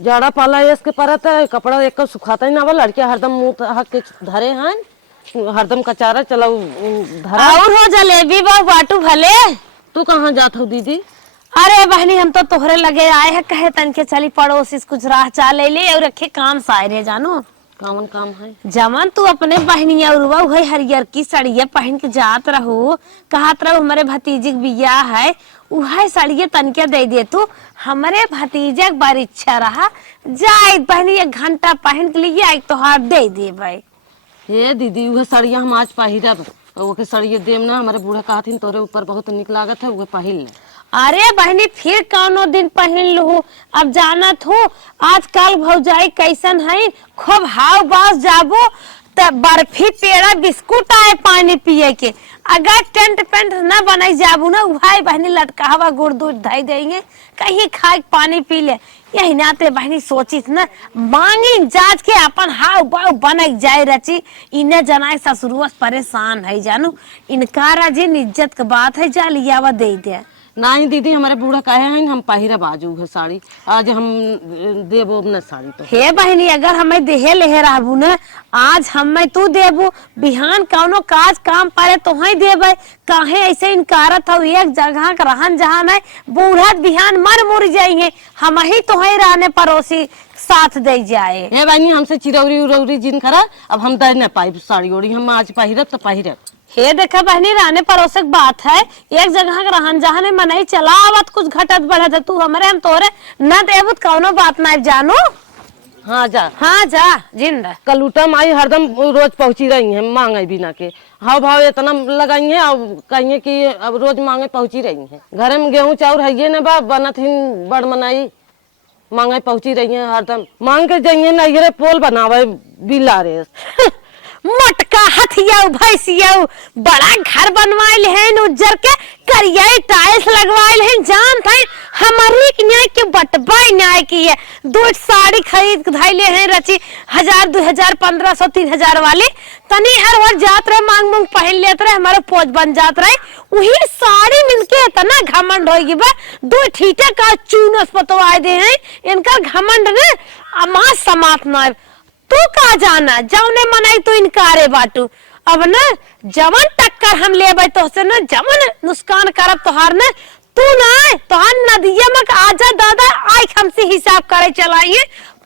जाड़ा पाला इसके परत है कपड़ा एक सुखाता ही ना बा लड़किया हरदम मुंह हक के धरे हैं हरदम कचारा चला धरा और हो जलेबी बाटू भले। तू कहाँ जात हो दीदी? अरे बहनी हम तो तोहरे लगे आए हैं कहे तन के चली पड़ोसी कुछ राह चा ले ले और रखे काम सारे जानू कौन काम है? जमन तू अपने बहनी और वही हरियर की सड़िया पहन के जात रहू कहत रहू हमारे भतीजे के बियाह है वह सड़िया तन के दे दे तू हमारे भतीजे के बड़ी इच्छा रहा जाए बहनी 1 घंटा पहन के लिए आई तोहार दे दे भाई। हे दीदी वह सड़िया हम आज पहिरब ओके सड़िया देम ना हमारे बूढ़ा कहथिन तोरे ऊपर बहुत निक लागत है वह पहिल ले। अरे बहनी फिर कौनो दिन पहन लू अब जानत हो आजकल भौजाई कैसन है खूब हाव बास जाबो त बर्फी पेड़ा बिस्कुट आए पानी पिए के अगर टेंट पेंट न बनाई जाबू ना भाई बहनी लटकावा गुड़ दूध धई देंगे कहीं खा पानी पी ले यही नाते बहनी सोची ना मांगी जाज के अपन हाव बाव बन जाए रची इन्हें जनाए ससुरुआ परेशान है जानू इनकारा जिन इज्जत के बात है जा लियावा दे दे। नहीं दीदी हमारे बूढ़ा कहे हैं हम पहिरब आजू है साड़ी आज हम देबो न साड़ी तो। हे बहनी अगर हमें देहे लेहे रहबू न आज हमें तू देबू बिहान कौनो काज काम पड़े तो ही देबे काहे ऐसे इनकारत हो एक जगह का रहन जहां है बूढ़ा बिहान मर मुर जाएंगे हम ही तो ही रहने पड़ोसी साथ दे जाए। हे बहनी हमसे चिरौरी उरौरी जिन करा अब हम दे न पाई साड़ी ओड़ी हम आज पहिरब तो पहिरब। हे देखा बहनी रहने पड़ोसक बात है एक जगह का रहन जहां है मन चला आवत कुछ घटत बढ़त तू हमारे हम तोरे न देबू कौनो बात ना जानू। हाँ जा जिंदा कलूटा माई हरदम रोज पहुंची रही है मांगे बिना के हाव भाव इतना लगाई है अब कहिए कि अब रोज मांगे पहुंची रही है घर में गेहूं चाउर है न बा बनत ही बड़ मनाई मांगे पहुंची रही है हरदम मांग के जाइए नैहरे पोल बनावे बिला रे मटका हथिया भैंसिया बड़ा घर बनवाइल है उज्जर के करिया टाइल्स लगवाइल है जान था हमारी न्याय के बटबा न्याय की है 2 साड़ी खरीद धैले हैं रची 1000 2000 1500 3000 वाली तनी हर बार जात रहे मांग मांग पहन लेते रहे हमारे फौज बन जात रहे वही साड़ी मिलके इतना घमंड होगी बा 2 ठीठे का चूनस पतवाए दे हैं इनका घमंड ने अमा समात ना तू का जाना जौने मनाई तू इनकारे बाटू अब न जवन टक्कर हम लेबे तो से न जवन नुकसान करब तोहार न तू ना तोहार नदिया में आजा दादा आई हमसे हिसाब करे चलाइए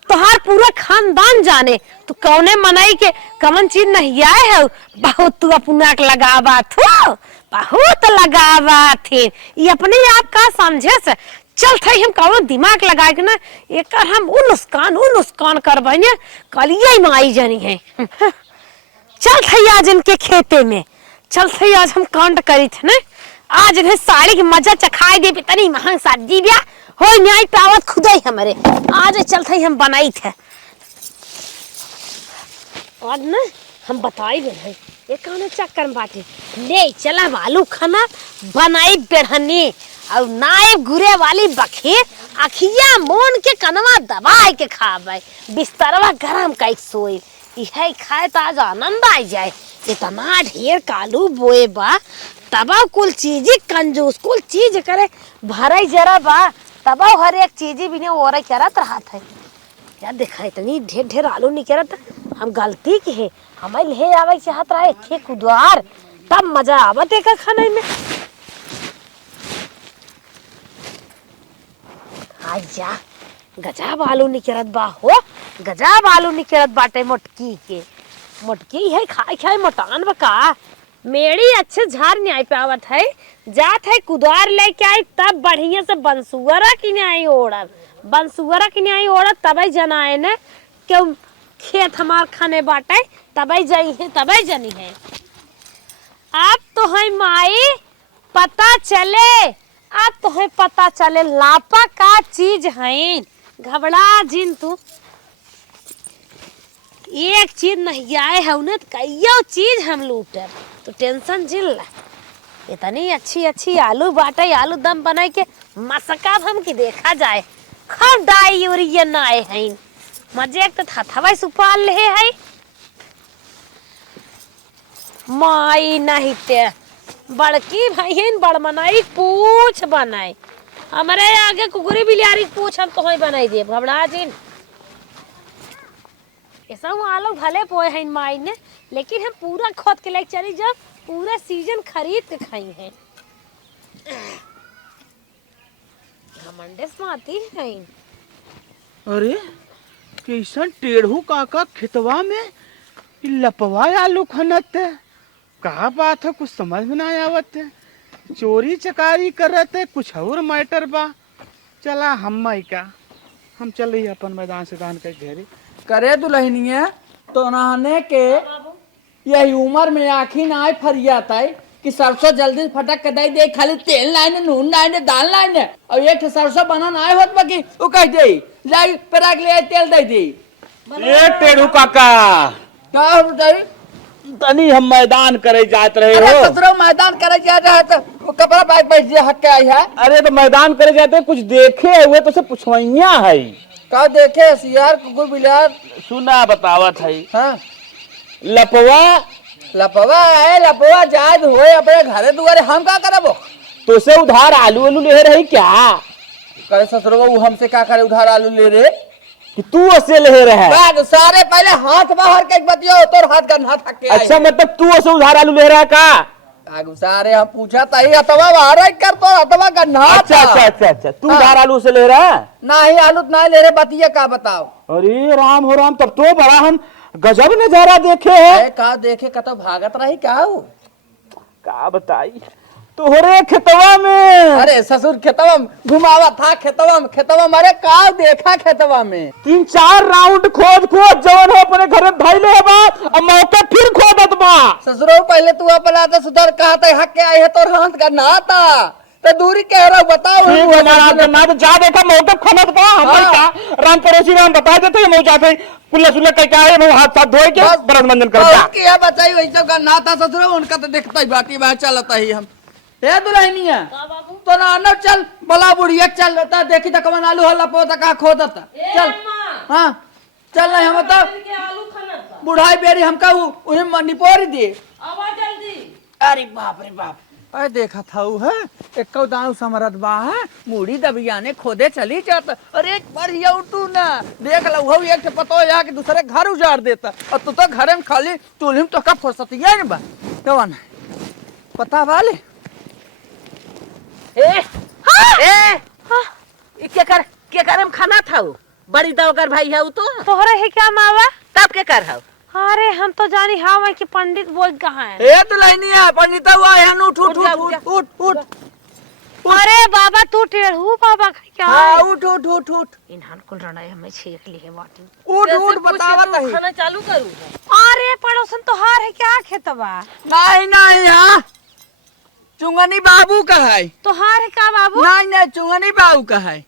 तोहार पूरा खानदान जाने तू कौने मनाई के कवन चीज नहीं आए है बहुत तू अपना लगावा थो बहुत लगावा थे ये अपने आप का समझे से चल थे हम कौनो दिमाग लगा के ना एक हम उ नुकसान करबे ने कलिए माई जानी है। चल थे आज इनके खेते में चल थे आज हम कांड करी थे ना आज इन्हें साड़ी की मजा चखाई दे इतनी महंग सब्जी दिया हो न्याय टावत खुदाई हमारे आज चल थे हम बनाई थे आज ना हम बताई दे ये कौन चक्कर में बाटे ले चला आलू खाना बनाई बेढ़नी और नाइब गुरे वाली बखे अखिया मोन के कनवा दबाए के खावे बिस्तरवा गरम कई सोई यही खाए तो आज आनंद आ जाए इतना ढेर कालू बोए बा तबा कुल चीज कंजूस कुल चीज करे भरे जरा बा तबा हर एक चीज भी ने और करत रहा था क्या देखा इतनी ढेर ढेर आलू नहीं करत हम गलती के है हमें ले आवे चाहत रहे थे कुदवार तब मजा आवत एक खाने में आजा गजब आलू निकरत बा हो गजब आलू निकरत बाटे मोटकी है खाई खाई मोटान बका मेरी अच्छे झार न्याय पे आवत है जात है कुदार लेके आई तब बढ़िया से बंसुअरा की न्याय ओढ़ब बंसुअरा की न्याय ओढ़ब तबे जनाए ने क्यों खेत हमार खाने बाटे तबे जाई है तबे जनी है अब तो है माई पता चले अब तो है पता चले लापा का चीज है घबरा जिन तू एक चीज नहीं आए है उन्हें कईयो चीज हम लूटे तो टेंशन जिल इतनी अच्छी अच्छी आलू बाटे आलू दम बनाए के मसका हम की देखा जाए खब डाई यूरिया ना आए हैं मजे एक तो थथवा सुपाल ले है माई नहीं ते बड़की भाई बड़ मनाई पूछ बनाए हमारे आगे कुकुरी बिलारी पूछ हम तो ही बनाई दे घबरा जिन ऐसा आलो भले पोए हैं माई ने, लेकिन हम पूरा खोद के लेके चली जब पूरा सीजन खरीद के खाई हैं। घमंडे माती है। अरे कैसन टेढ़ू काका खेतवा में लपवा आलू खनत है। का बात है कुछ समझ में ना आवत है। चोरी चकारी करत है कुछ और मैटर बा। चला हम का हम चल रही अपन मैदान से दान कर घेरे करे दुल्हनिया तो नहाने के यही उम्र में आखिर ना आए फरियाता है कि सरसों जल्दी फटक के दे खाली तेल लाइन नून लाइन दाल लाइन और एक सरसों बना ना आए होत बाकी वो कह दे जाई पेराक ले तेल दे दी। ए टेढ़ू काका का बताई तनी हम मैदान करे जात रहे अरे हो। ससुरो मैदान करे जा रहा है तो कपड़ा बैठ बैठ जे हक के आई है। अरे तो मैदान करे जाते कुछ देखे हुए तो से पुछवैया है। का देखे सियार कुकुर बिलार सुना बतावत है। हाँ लपवा लपवा है लपवा जाद होए अपने घरे दुआरे हम का करबो। तो से उधार आलू आलू ले रही क्या करे ससुरो वो हमसे का करे उधार आलू ले रे कि तू ऐसे ले रहा है। बाग सारे पहले हाथ बाहर के बतियो तो हाथ गन्ना थक के अच्छा मतलब तू ऐसे उधार आलू ले रहा है का। बाग सारे हम पूछा तही अथवा बाहर कर तो अथवा गन्ना अच्छा अच्छा अच्छा अच्छा तू उधार आलू से ले रहा है। नहीं आलू नहीं ले रहे बतिया का बताओ। अरे राम हो राम तब तो बड़ा हम गजब नजारा देखे है। का देखे का तो भागत रही का हो का बताई तोहरे खेतवा में। अरे ससुर खेतवा में घुमावा था खेतवा में अरे का देखा खेतवा में 3-4 राउंड खोद खोद जवन हो अपने घर में धैले है बा अब मौका फिर खोदत बा। ससुरो पहले तू अपना तो सुधर कहा था हक के आए है तो हाथ करना आता तो दूरी कह रहा बताओ हमारा करना तो जा देखा मौका खनत बा हमारे का राम पड़ोसी राम बता देते मौ जाते कुल्ला सुल्ला कह के आए हाथ साथ धोए के बरस मंजन कर जा क्या बताई वही सब करना था ससुरो उनका तो देखता ही बाटी बाहर चलता ही हम ए दुल्हनिया तो ना चल बला बुढ़िया चल रहा देखी तो कवन आलू हल्ला पोता का खोदता चल हाँ चल नहीं हम तो बुढ़ाई बेरी हमका उन्हें निपोर दिए अरे बाप रे बाप अरे देखा था वो है एक दानू समरत बा है मुड़ी दबियाने खोदे चली जाता अरे बढ़िया उठू ना देख लो वो एक पतो या कि दूसरे घर उजाड़ देता और तू तो घर में खाली चूल्ही तो का फुर्सतिया नहीं बा कवन पता वाले के कर हम खाना था बड़ी दवगर भाई है तो तोहरे है क्या मावा? तब के कर है। अरे हम तो जानी हाँ कि पंडित बोल कहाँ है। ए तो लाइनिया पंडित हुआ है उठ उठ उठ उठ उठ अरे बाबा तू टेढ़ू बाबा का क्या हाँ है? उठ उठ उठ उठ इन्हान कुल रणाई हमें छेक ली है बाटी। उठ उठ बतावा नहीं खाना चालू करूँ अरे पड़ोसन तो हार है क्या खेतवा? नहीं नहीं हाँ चुंगनी बाबू का है तो हार है क्या बाबू? नहीं नहीं चुंगनी बाबू का है।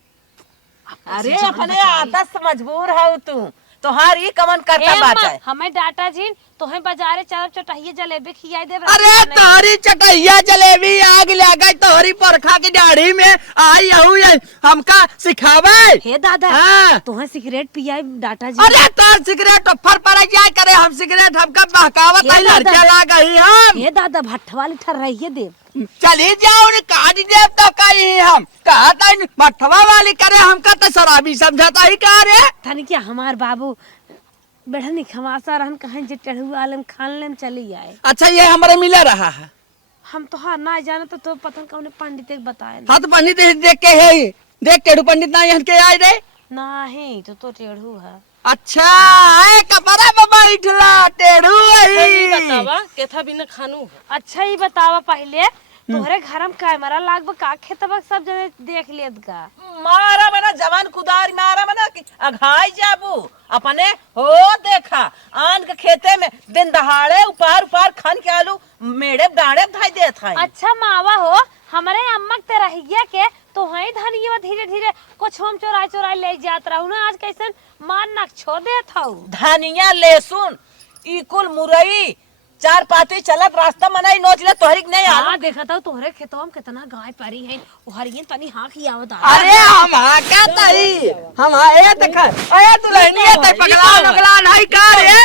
अरे अपने आदत से मजबूर है तू तो हर ये कमन करता बात है। हमें डाटा जीन तो है बाजारे चरब चटाइए जलेबी खियाई दे। अरे तोहरी चटैया जलेबी आग लगा तोहरी परखा की दाढ़ी में आई हमका सिखावे। हे दादा हाँ। तुम्हें सिगरेट पियाई डाटा जी। अरे तोर सिगरेट फर पड़ जाए करे हम सिगरेट हमका बहकावत है लड़कियां ला गई हम। हे दादा भट्ठा वाली ठर रही है देव चली जाओ ने काट देव तो कहीं हम कहा था भट्ठवा वाली करे हमका तो शराबी समझाता ही कहा रे थानी क्या हमार बाबू बेढ़नी खमासा रहन कहीं जे टेढ़ू आलम खान लेम चली आए। अच्छा ये हमारे मिला रहा है हम तो हाँ ना जाने तो पता कौन पंडित एक बताए हाँ तो पंडित देख के है देख टेढ़ू पंडित ना यहाँ के आए रे नहीं तो टेढ़ू है। अच्छा है कपड़ा में बैठला टेढ़ू है बतावा केथा बिना खानू है। अच्छा ये बतावा पहले तोहरे घर में कैमरा लागब का खेतबा सब जने देख लेत का मारा मना जवान कुदारी मारा मना कि अघाई जाबू अपने हो देखा आन के खेते में दिन दहाड़े उपार उपार खान के आलू मेड़े डाड़े धाई देत है। अच्छा मावा हो हमारे अम्मा ते रहिया के तो वही धनिया धीरे धीरे कुछ हम चोराई ले जात रहू ना आज कैसन मार नाक छोड़ देत हूँ। धनिया लहसुन ई कुल मुरई चार पाती चलत रास्ता मनाई नोच ले तोहरी नहीं आलू। हाँ देखा था तोहरे खेतवा में कितना गाय पारी है हरियन तनी हाँ की आवत आ। अरे हम का तई हम आए देखा अरे तू लेनी है तई पगला नगला नहीं का रे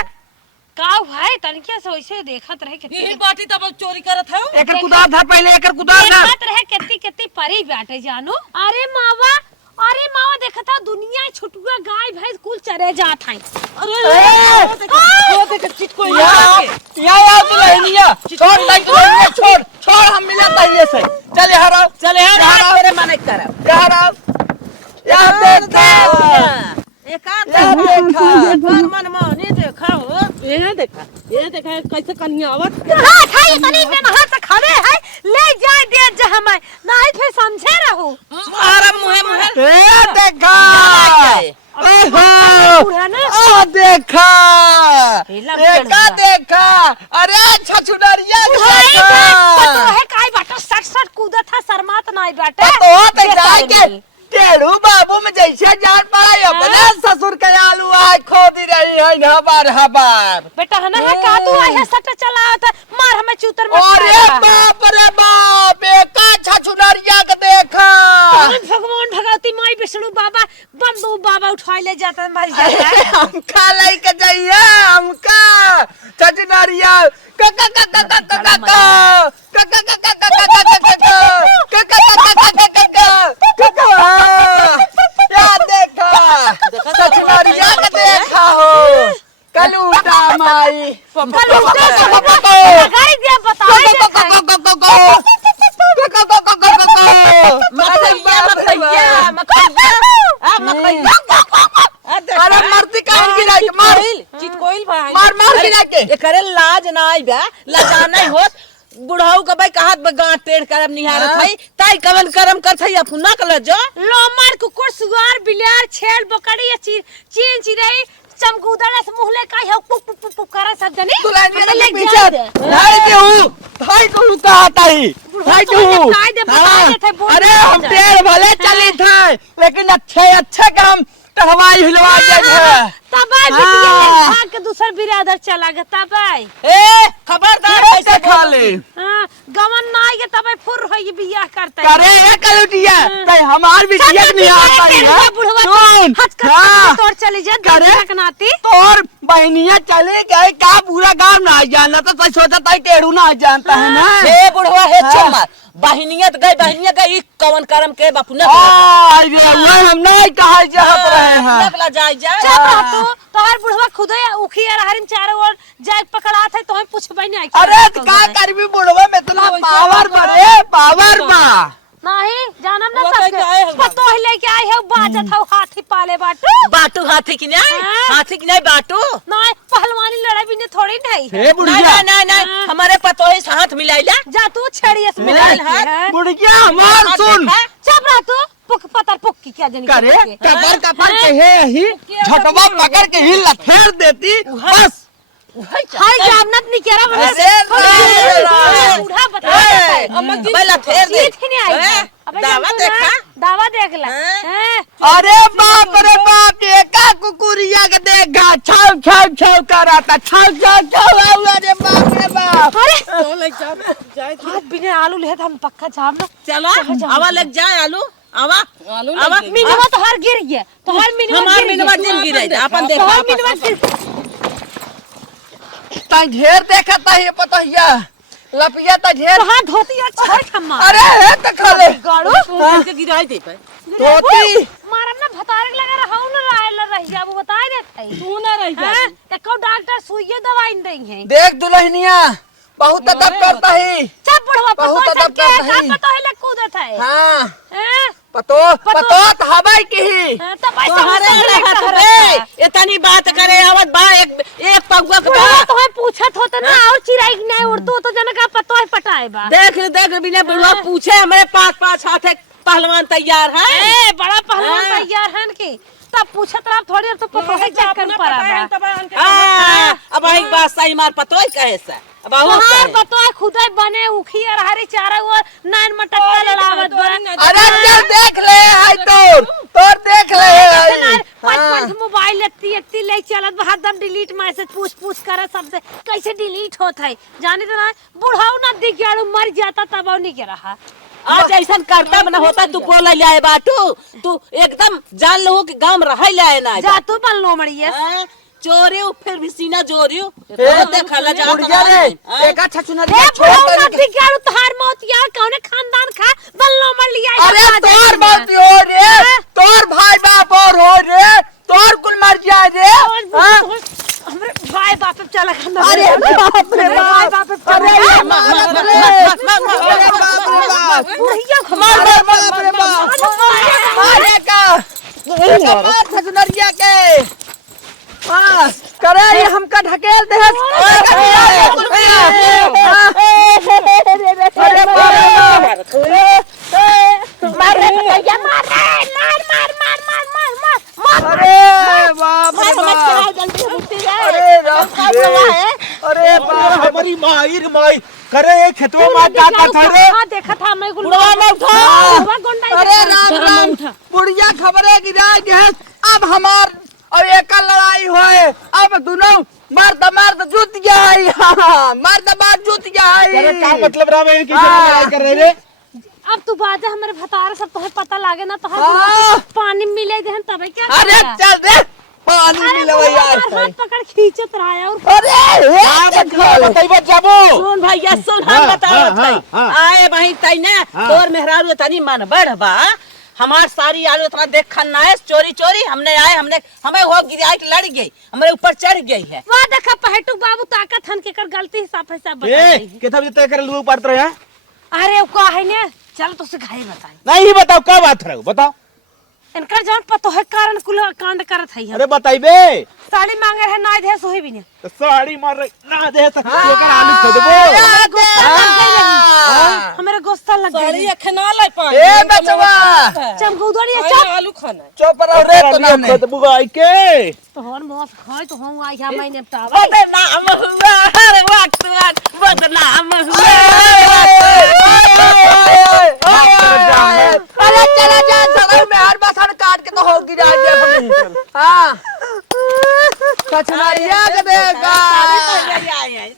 का भाई तनके से वैसे देखत रहे कितनी यही बाटी तब चोरी करत है एकर कुदार था पहले एकर कुदार था देखत रहे कितनी कितनी परी बाटे जानो। अरे मावा देखता दुनिया छुटुआ गाय भैंस कुल चरे जात हैं। वो देख चिटको या दुल्हनिया छोड़ लाई दुल्हनिया छोड़ हम मिला ताइए से चल यार आओ चले यार तेरे मन करब यार आओ यार देखा यार देखा पर मन माने देखा हो ये देखा कैसे कन्या आवत हां खाई तनी में हाथ से खड़े है ले जाए दे जा हमें नहीं फिर समझे रहू। मारा मुहे ए देखा ओहो पूरा ना आ देखा देखा अरे छछुनरिया पतो है काय बाटा सट कूदत है शर्मात नहीं बाटे तो जाए के टेढ़ू बाबू में जैसे जान पड़ा अपने ससुर के आलू आज खोदी रही है हबार बेटा है ना है का तू है सट चला था मार हमें चूतर में अरे बाप रे बाप एका छछुनरिया के देखा भगवान भगवती माई विष्णु बाबा बंदू बाबा उठाई ले जाता है मर जाता हमका लेके जाइए हमका छछुनरिया देखा हो कलूटा माई गाड़ी दिया बताओ अरे मरती काहे गिरा के मार चिटकोइल भाई मार गिरा के ये करे लाज ना आई बा लजाना होत बुढ़ाऊ के भाई कहात बे गांठ टेढ़ करब निहारत है ताई कवन करम करत है अपना कल जो लोमर कुकुर सुगार बिलार छेल बकरी या चीन चिरई चमकूदड़ से मुहले का है पुप पुप पुप करा सब जने दुल्हनिया के पीछे धाई दू कहता ही धाई दू अरे हम टेढ़ भले चली थे लेकिन अच्छे काम टहवाई हिलवा दे तबाई बिटिया खा के दूसर बिरादर चला गया तबाई ए खबरदार कैसे खा ले हां गवन ना आए तबाई फुर होई बियाह करता करे ये कलुटिया तई हमार बिटिया नहीं आता है सुन हां तोड़ चली जा करे नाती तोर बहनिया चले गए का पूरा गांव ना जानता तो सोचा तई टेढ़ू ना जानता है ना हे बुढ़वा हे चमार बहनियत गई कवन करम के बापू ने अरे वो हम नहीं कहा चाहत रहे हैं लगला जाय चल तू तोहर बुढ़वा खुदे उखी और हरिम चारों ओर जाय पकड़ात है तोहे पूछबई नहीं अरे का करबी बुढ़वा में इतना पावर बड़े पावर बा नहीं जानम ना वो सब कैसे आए हम? पतो ही लेके आए है बाजत हो हाथी पाले बाटू बाटू हाथी की नहीं हाँ। हाथी की नहीं बाटू नहीं पहलवानी लड़ाई भी ने थोड़ी नहीं हे नहीं बुढ़िया नहीं नहीं हमारे पतो है हाथ मिलाइला जा तू छड़ियस में मिलाइल डाल है। बुढ़िया हमार सुन चुप रह तू पुक पतर पुक की क्या जनी करे कबर कपर के है ही झटवा पकड़ के ही लथेर देती बस हाय जामनत नहीं कह रहा अरे बूढ़ा बता पहला फेर दे सीख नहीं आई दावा देखा दावा देख ले अरे बाप रे बाप एका कुकुरिया के देखा छाव छाव छाव कराता छाव छाव छाव अरे बाप रे बाप अरे हाथ बिना आलू ले हम पक्का जाम ना चलो आवा लग जाए आलू आवा आवा मिनवा तो हर गिर गया तो हर मिनवा हमार मिनवा दिन गिरे अपन तो देखा हर मिनवा ता ढेर देखता है पता हिया लपिया ता ढेर तो हाथ धोती और छोड़ खम्मा अरे है त खाले गाड़ो कैसे गिराई दे पे धोती मारम ना भतारे लगा रहा हूं ना राय ल रही अब बताए देते तू ना रही जा को डॉक्टर सुइए दवाई नहीं है देख दुल्हनिया बहुत तब करता है सब बुढ़वा बहुत पतो अदब सब के करता है। का पतो है ले कूदत है हां हैं पतो हवाई की ही तो पैसा तोहरे हाथ पे इतनी बात करे आवत बा एक पगुआ के बा तो है पूछत होत ना और चिराई नहीं उड़तो तो जन का पतो है पटाए बा देख बिना बुढ़वा पूछे हमारे पास हाथ है पहलवान तैयार है ए बड़ा पहलवान तैयार है कि तब पूछत रहा थोड़ी तो पतो है चेक कर पड़ा हां अब एक बात सही मार पतो है कहे से अब आओ तोहार पतो है खुदे बने उखी और हरी चारा और नान मटक्का लड़ावत बा अरे चल देख ले हाय तोर देख ले हाय पांच मोबाइल एत्ती ले चलत बा हरदम डिलीट मैसेज पूछ कर सबसे कैसे डिलीट होत है जाने तो ना बुढ़ाऊ ना दिख गया मर जाता तब नहीं के रहा आज ऐसा करता बना होता तू को ले आए बाटू तू एकदम जान लो कि गांव रह ले आए ना जा तू बन लो मड़िए चोरी फिर भी सीना जोरी देखा ला जा बुढ़िया रे एक अच्छा चुनरिया ए छोड़ बहु कर मत बिगाड़ू तोहार मौत यार कौने खानदान खा बल्लो मर लिया अरे तोर बात हो रे तोर भाई बाप और हो रे तोर कुल मर जाए रे हमरे भाई बाप पे चला खानदान अरे बाप रे भाई बाप बाप पे अरे चला बाप रे बाप बुढ़िया मार बाप रे बाप मारे का मार सजनरिया के हां करे ये हमका ढकेल दे अरे बाप मार रे भैया मार अरे बाप रे समझ बाप के जल्दी मुक्ति रे अरे बाप अरे बाप हमारी माई रे माई करे ये खेतवा में का था रे हां देखा था मैं गुंडा में उठा गुंडा अरे राम राम बुढ़िया खबरें गिराए है अब हमार और एक लड़ाई होए अब दोनों मर्द जुट गया मर्द जुट अरे गया का मतलब रावे कि लड़ाई कर रहे रे अब तू बात है हमारे भतार सब तुम्हें पता लागे ना तो हाँ। पानी मिले देहन तबे क्या अरे करेगा? चल दे पानी अरे मिले वो यार हमार हाथ पकड़ खींचत रहा है और अरे बताइबो जाबो सुन भैया सुन हाँ, हम बताओ हाँ, हाँ। आए भाई तई ने हाँ। तोर मेहरारू तनी मन बढ़ बा हमार सारी आलू इतना देख खन्ना है चोरी चोरी हमने आए हमने हमें वो गिराई के लड़ गई हमारे ऊपर चढ़ गई है वाह देखा पहटू बाबू ताकत हन के कर गलती हिसाब हिसाब बता ए रही है। केथा भी तय कर लू पड़त रहे हैं अरे वो का है ने चल तो से घाई बताई नहीं बताओ का बात रहो बताओ इनकर जान पतो है कारण कुल कांड करत है अरे बताइबे साड़ी मांगे है ना दे सोही भी ने तो साड़ी मार रही ना दे तो एकर आलू खदबो हमारे गोस्ता लग साड़ी गई अखना ले पानी ए बचवा चमगौदड़ी आए चप आलू खाना चुप रहो रे तो आलू ना खदबो आई के तो हर मौत खाए तो हम आई हम मैंने बतावा बदनाम हुआ हर वक्त बदनाम हुआ अरे चला जा सड़क में हर बसन काट के तो हो गिरा दे हां कचनारिया के देगा साड़ी पहले आई है